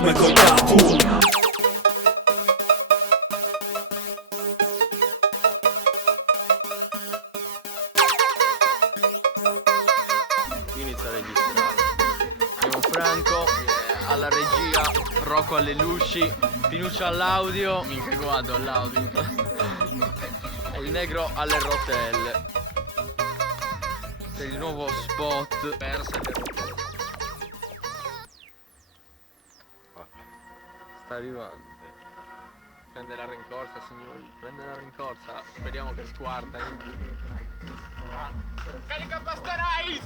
come coi tatu. Inizia a registrare. Abbiamo Franco alla regia, Rocco alle luci, Pinuccio all'audio, minchia guardo all'audio, e il negro alle rotelle. Per il nuovo spot persa le rotelle. Sta arrivando. Prende la rincorsa, signori, prende la rincorsa, speriamo che squarta. Carica Pasterais!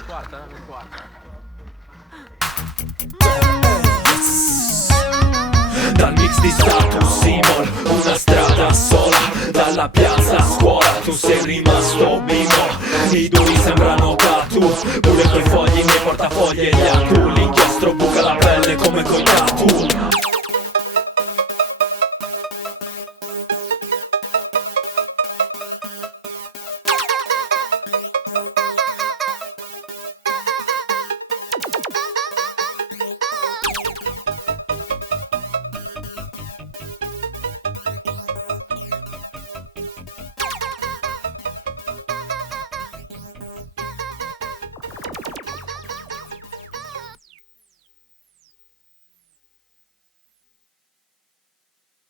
Squarta, non squarta. Dal mix di status Simon, una strada sola, dalla piazza a scuola, tu sei rimasto bimbo. I duri sembrano tattoo, pure coi fogli nei portafogli e gli atu. L'inchiostro buca la pelle come coi tatu.